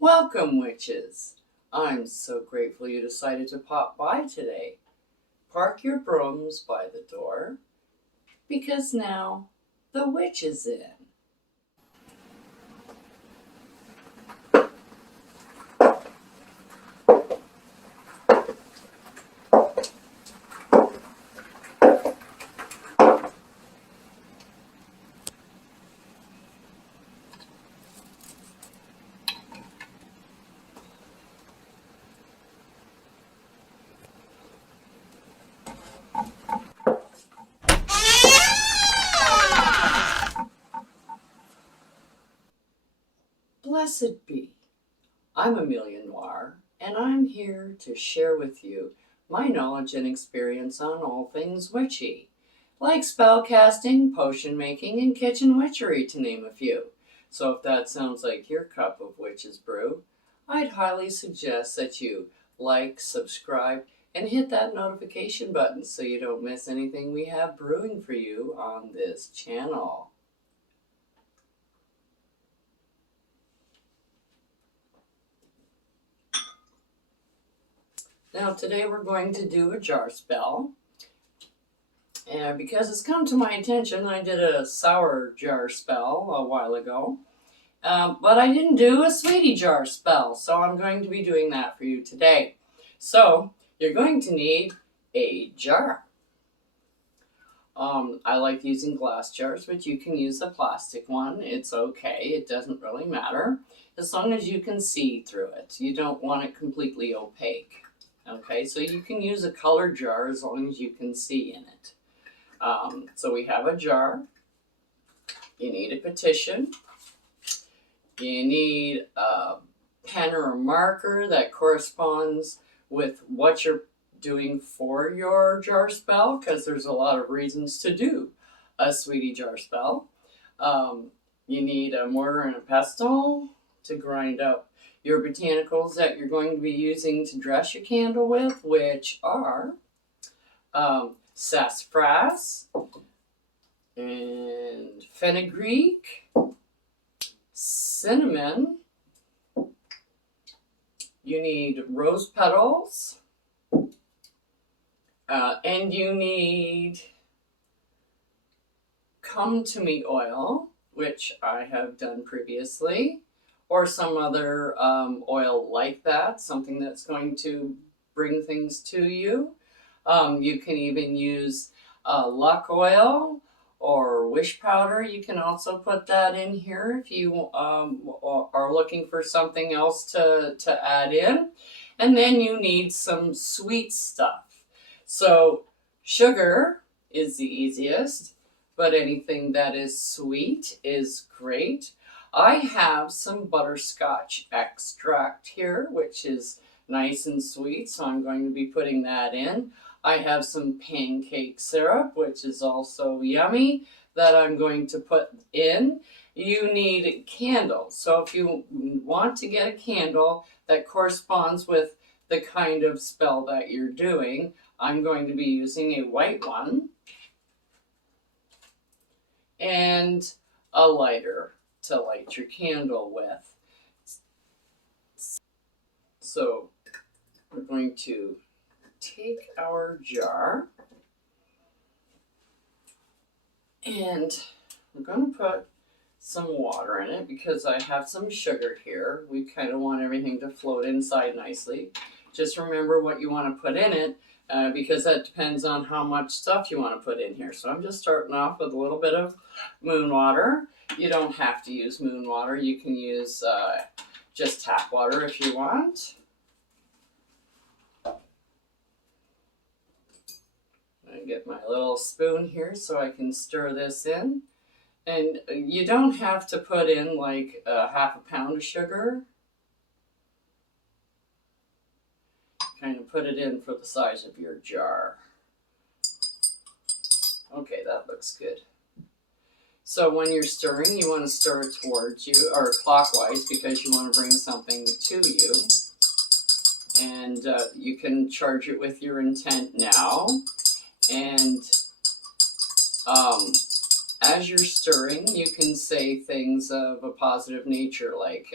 Welcome, witches! I'm so grateful you decided to pop by today. Park your brooms by the door, because now the witch is in. Blessed be. I'm Amelia Noir, and I'm here to share with you my knowledge and experience on all things witchy, like spell casting, potion making, and kitchen witchery, to name a few. So if that sounds like your cup of witch's brew, I'd highly suggest that you like, subscribe, and hit that notification button so you don't miss anything we have brewing for you on this channel. Now today we're going to do a jar spell, and because it's come to my attention, I did a sour jar spell a while ago, but I didn't do a sweetie jar spell, so I'm going to be doing that for you today. So you're going to need a jar. I like using glass jars, but you can use a plastic one. It's okay, it doesn't really matter, as long as you can see through it. You don't want it completely opaque. Okay, so you can use a colored jar as long as you can see in it. So we have a jar. You need a petition. You need a pen or a marker that corresponds with what you're doing for your jar spell, because there's a lot of reasons to do a sweetie jar spell. You need a mortar and a pestle to grind up your botanicals that you're going to be using to dress your candle with, which are sassafras and fenugreek, cinnamon. You need rose petals, and you need come to me oil, which I have done previously, or some other oil like that, something that's going to bring things to you. You can even use luck oil or wish powder. You can also put that in here if you are looking for something else to add in. And then you need some sweet stuff. So sugar is the easiest, but anything that is sweet is great. I have some butterscotch extract here, which is nice and sweet, so I'm going to be putting that in. I have some pancake syrup, which is also yummy, that I'm going to put in. You need candles, so if you want to get a candle that corresponds with the kind of spell that you're doing, I'm going to be using a white one and a lighter to light your candle with. So we're going to take our jar and we're going to put some water in it because I have some sugar here. We kind of want everything to float inside nicely. Just remember what you want to put in it, because that depends on how much stuff you want to put in here. So I'm just starting off with a little bit of moon water. You don't have to use moon water. You can use just tap water if you want. I get my little spoon here so I can stir this in. And you don't have to put in like half a pound of sugar. Kind of put it in for the size of your jar. Okay, that looks good. So when you're stirring, you want to stir it towards you, or clockwise, because you want to bring something to you. And you can charge it with your intent now. And as you're stirring, you can say things of a positive nature, like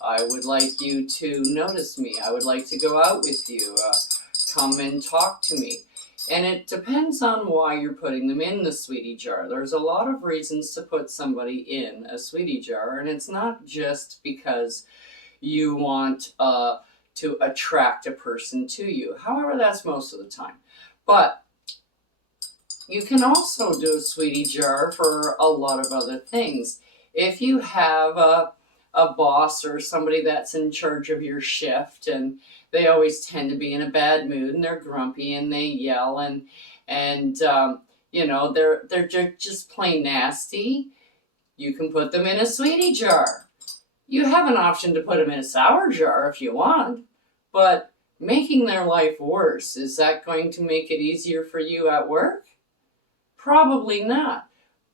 I would like you to notice me. I would like to go out with you. Come and talk to me. And it depends on why you're putting them in the Sweety Jar. There's a lot of reasons to put somebody in a Sweety Jar, and it's not just because you want to attract a person to you. However, that's most of the time. But you can also do a Sweety Jar for a lot of other things. If you have a boss or somebody that's in charge of your shift, and they always tend to be in a bad mood and they're grumpy and they yell and you know, they're just plain nasty, you can put them in a Sweety Jar. You have an option to put them in a sour jar if you want, but making their life worse, is that going to make it easier for you at work? Probably not.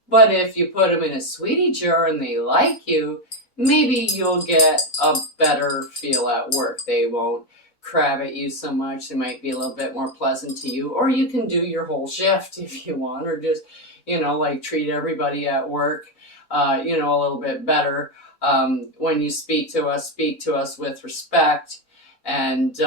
But if you put them in a Sweety Jar and they like you, maybe you'll get a better feel at work. They won't crab at you so much. They might be a little bit more pleasant to you. Or you can do your whole shift if you want, or just, you know, like treat everybody at work, you know, a little bit better. When you speak to us with respect, and,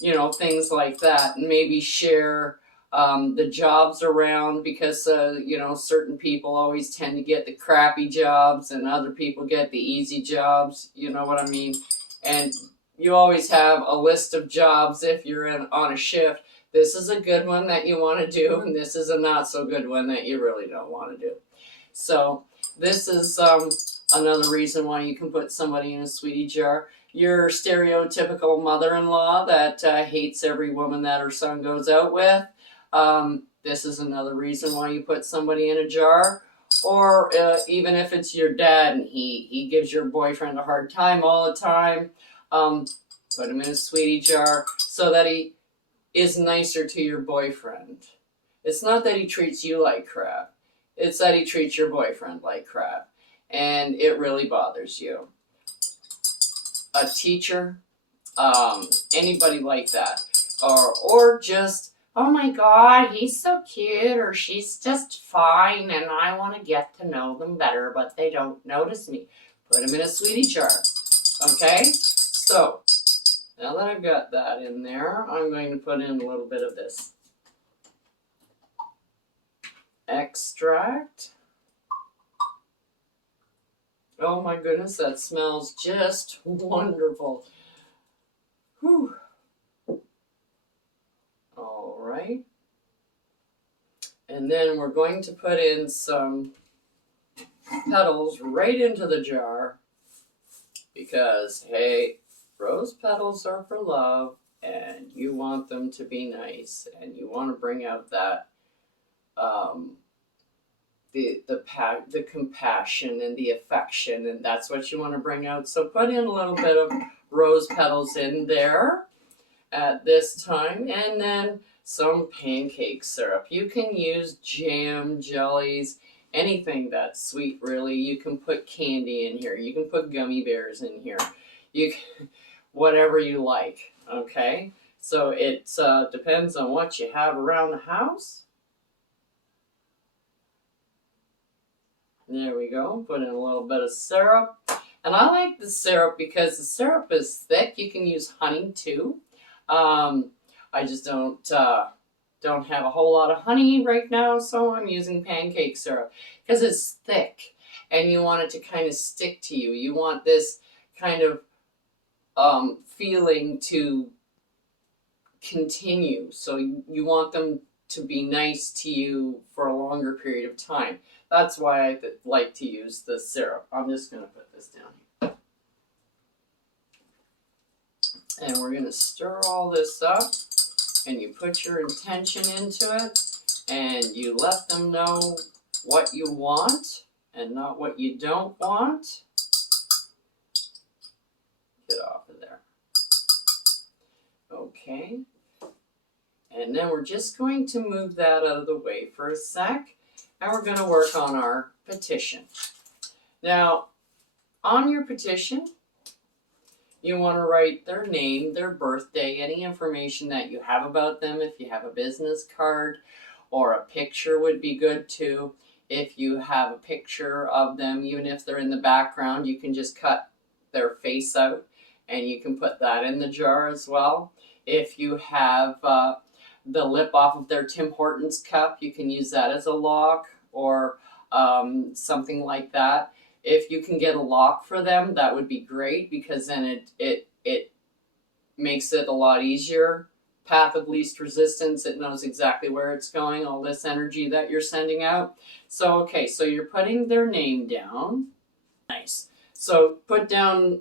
you know, things like that. And maybe share the jobs around, because you know, certain people always tend to get the crappy jobs and other people get the easy jobs, you know what I mean? And you always have a list of jobs if you're on a shift. This is a good one that you want to do, and this is a not so good one that you really don't want to do. So this is another reason why you can put somebody in a Sweety Jar. Your stereotypical mother-in-law that hates every woman that her son goes out with. This is another reason why you put somebody in a jar. Or even if it's your dad and he gives your boyfriend a hard time all the time, put him in a Sweety Jar so that he is nicer to your boyfriend. It's not that he treats you like crap. It's that he treats your boyfriend like crap. And it really bothers you. A teacher, anybody like that. Or just, oh my God, he's so cute, or she's just fine, and I want to get to know them better, but they don't notice me. Put them in a Sweety Jar. Okay? So, now that I've got that in there, I'm going to put in a little bit of this extract. Oh my goodness, that smells just wonderful. Whew. All right. And then we're going to put in some petals right into the jar, because, hey, rose petals are for love, and you want them to be nice, and you want to bring out that the compassion and the affection, and that's what you want to bring out. So put in a little bit of rose petals in there at this time, and then some pancake syrup. You can use jam, jellies, anything that's sweet, really. You can put candy in here. You can put gummy bears in here. You can, whatever you like, okay? So it depends on what you have around the house. There we go. Put in a little bit of syrup. And I like the syrup because the syrup is thick. You can use honey too. I just don't have a whole lot of honey right now, so I'm using pancake syrup because it's thick and you want it to kind of stick to you. You want this kind of feeling to continue. So you want them to be nice to you for a longer period of time. That's why I like to use the syrup. I'm just going to put this down here. And we're going to stir all this up, and you put your intention into it, and you let them know what you want and not what you don't want. Get off of there. Okay. And then we're just going to move that out of the way for a sec, and we're going to work on our petition. Now, on your petition, you want to write their name, their birthday, any information that you have about them. If you have a business card or a picture would be good too. If you have a picture of them, even if they're in the background, you can just cut their face out, and you can put that in the jar as well. If you have the lip off of their Tim Hortons cup, you can use that as a lock, or something like that. If you can get a lock for them, that would be great, because then it makes it a lot easier. Path of least resistance, it knows exactly where it's going, all this energy that you're sending out. So, okay, so you're putting their name down. Nice. So put down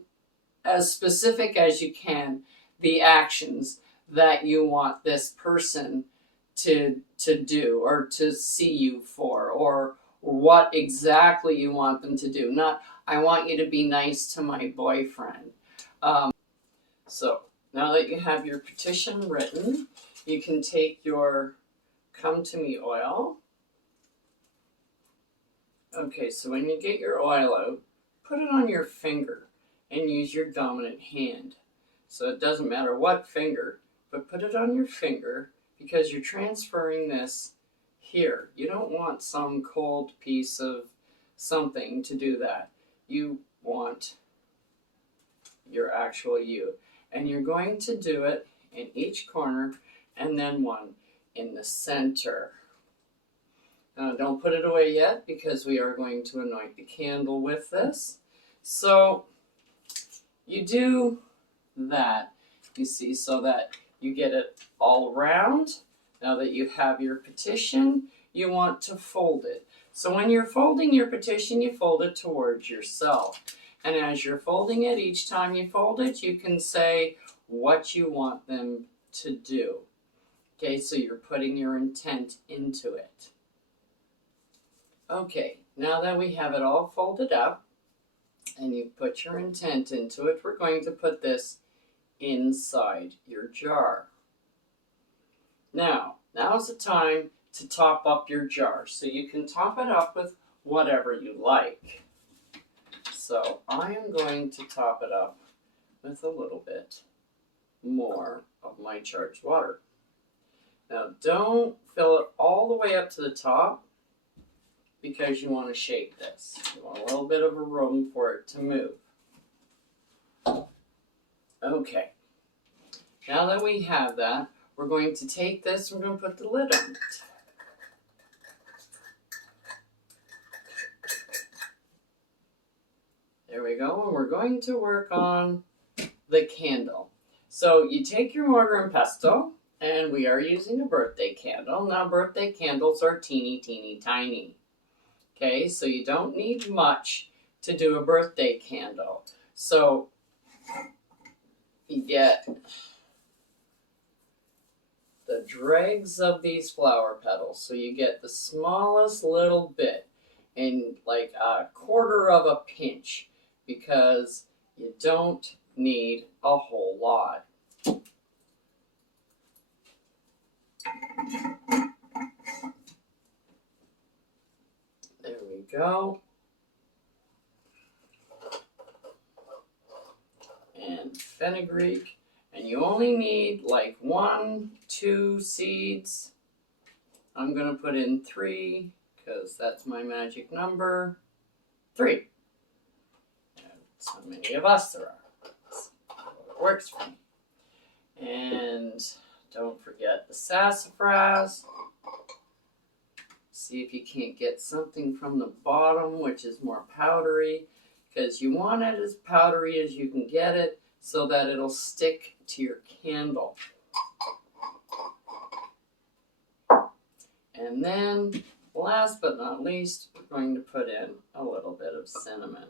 as specific as you can the actions that you want this person to do, or to see you for, or what exactly you want them to do. Not, I want you to be nice to my boyfriend. So now that you have your petition written, you can take your Come to Me oil. Okay, so when you get your oil out, put it on your finger and use your dominant hand. So it doesn't matter what finger, but put it on your finger, because you're transferring this here. You don't want some cold piece of something to do that. You want your actual you. And you're going to do it in each corner, and then one in the center. Now, don't put it away yet, because we are going to anoint the candle with this. So you do that, you see, so that you get it all around. Now that you have your petition, you want to fold it. So when you're folding your petition, you fold it towards yourself. And as you're folding it, each time you fold it, you can say what you want them to do. Okay, so you're putting your intent into it. Okay, now that we have it all folded up and you put your intent into it, we're going to put this inside your jar. Now's the time to top up your jar. So you can top it up with whatever you like. So I am going to top it up with a little bit more of my charged water. Now don't fill it all the way up to the top, because you want to shake this. You want a little bit of a room for it to move. Okay, now that we have that, we're going to take this and we're going to put the lid on it. There we go, and we're going to work on the candle. So you take your mortar and pestle, and we are using a birthday candle. Now birthday candles are teeny, teeny, tiny. Okay, so you don't need much to do a birthday candle. So you get the dregs of these flower petals. So you get the smallest little bit, in like a quarter of a pinch, because you don't need a whole lot. There we go. And fenugreek. And you only need like 1, 2 seeds. I'm going to put in 3, because that's my magic number. 3. That's how many of us there are. That's how it works for me. And don't forget the sassafras. See if you can't get something from the bottom, which is more powdery, because you want it as powdery as you can get it, so that it'll stick to your candle. And then, last but not least, we're going to put in a little bit of cinnamon.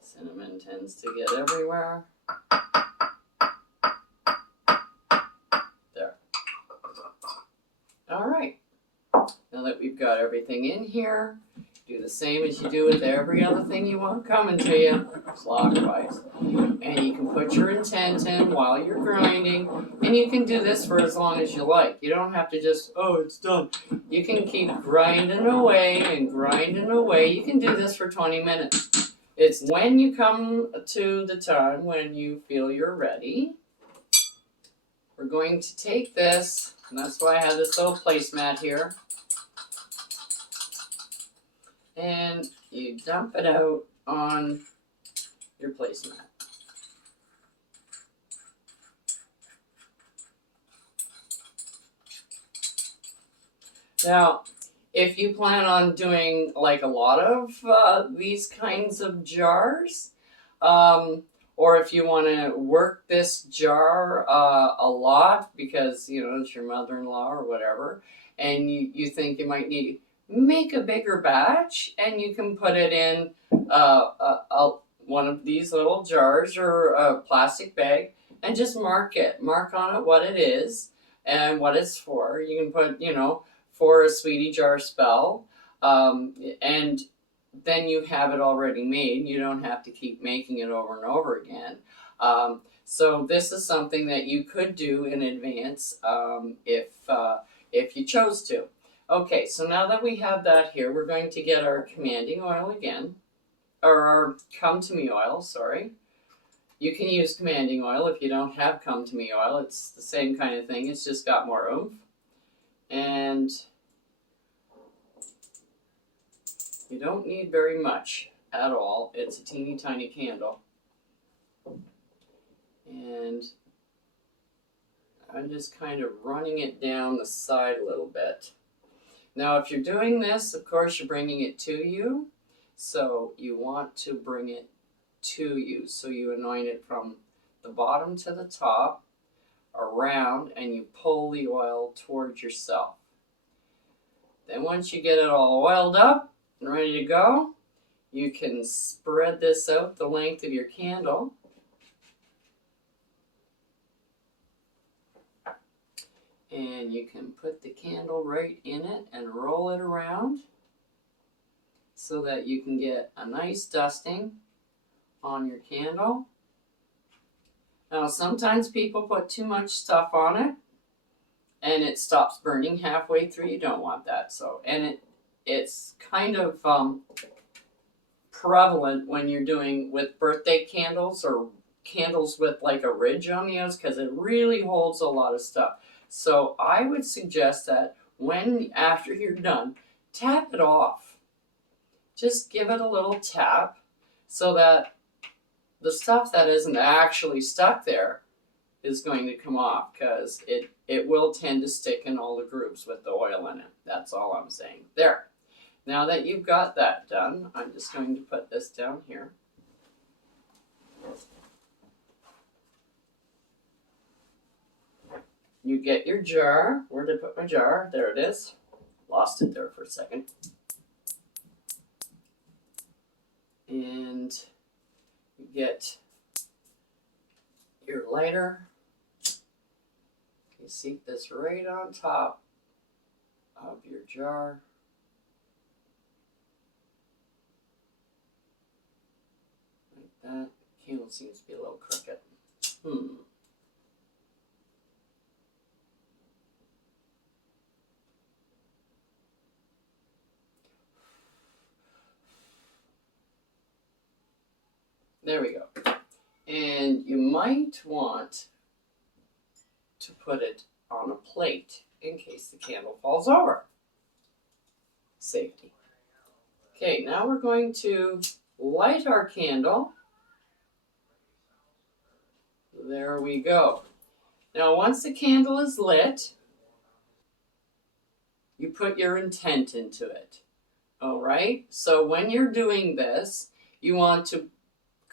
Cinnamon tends to get everywhere. There. All right. Now that we've got everything in here, do the same as you do with every other thing you want coming to you, clockwise. And you can put your intent in while you're grinding, and you can do this for as long as you like. You don't have to just, oh, it's done. You can keep grinding away and grinding away. You can do this for 20 minutes. It's when you come to the time when you feel you're ready, we're going to take this, and that's why I have this little placemat here, and you dump it out on your placemat. Now, if you plan on doing like a lot of these kinds of jars, or if you want to work this jar a lot because, you know, it's your mother-in-law or whatever, and you think you might need, make a bigger batch and you can put it in one of these little jars or a plastic bag and just mark it. Mark on it what it is and what it's for. You can put, you know, for a Sweety Jar Spell, and then you have it already made. You don't have to keep making it over and over again. So this is something that you could do in advance if you chose to. Okay, so now that we have that here, we're going to get our commanding oil again, or our come to me oil, sorry. You can use commanding oil if you don't have come to me oil. It's the same kind of thing, it's just got more oomph. And you don't need very much at all. It's a teeny tiny candle. And I'm just kind of running it down the side a little bit. Now, if you're doing this, of course, you're bringing it to you. So you want to bring it to you. So you anoint it from the bottom to the top, around, and you pull the oil towards yourself. Then once you get it all oiled up and ready to go, you can spread this out the length of your candle. And you can put the candle right in it and roll it around so that you can get a nice dusting on your candle. Now, sometimes people put too much stuff on it and it stops burning halfway through. You don't want that. So, and it's kind of prevalent when you're doing with birthday candles or candles with like a ridge on the ends, because it really holds a lot of stuff. So I would suggest that when, after you're done, tap it off. Just give it a little tap so that the stuff that isn't actually stuck there is going to come off, because it will tend to stick in all the grooves with the oil in it. That's all I'm saying. There. Now that you've got that done, I'm just going to put this down here. You get your jar. Where did I put my jar? There it is. Lost it there for a second. And you get your lighter. You seat this right on top of your jar. Like that. Candle seems to be a little crooked. There we go. And you might want to put it on a plate in case the candle falls over. Safety. Okay, now we're going to light our candle. There we go. Now once the candle is lit, you put your intent into it. All right? So when you're doing this, you want to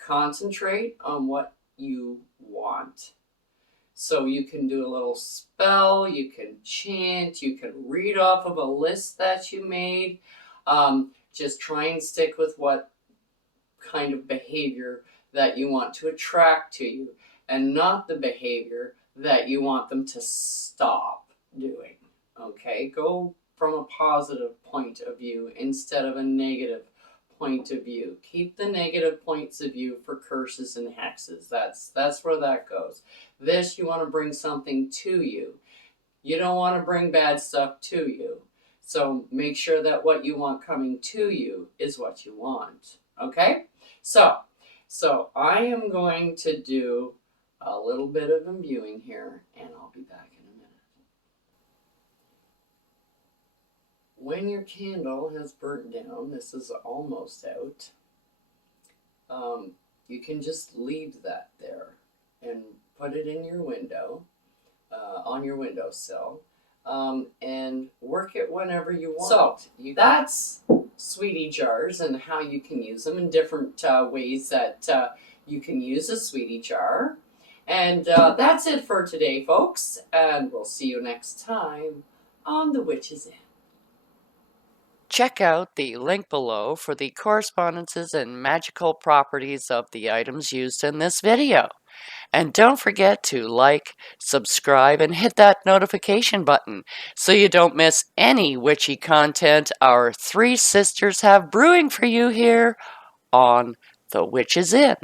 concentrate on what you want. So you can do a little spell, you can chant, you can read off of a list that you made. Just try and stick with what kind of behavior that you want to attract to you, and not the behavior that you want them to stop doing. Okay? Go from a positive point of view instead of a negative point of view. Keep the negative points of view for curses and hexes. That's where that goes. This, you want to bring something to you. You don't want to bring bad stuff to you. So make sure that what you want coming to you is what you want. Okay? So I am going to do a little bit of imbuing here, and I'll be back in a minute. When your candle has burnt down, this is almost out, you can just leave that there and put it in your window, on your windowsill, and work it whenever you want. So that's sweetie jars and how you can use them in different ways that you can use a sweetie jar. And that's it for today, folks. And we'll see you next time on The Witch's Inn. Check out the link below for the correspondences and magical properties of the items used in this video. And don't forget to like, subscribe, and hit that notification button so you don't miss any witchy content our three sisters have brewing for you here on The Witch's Inn.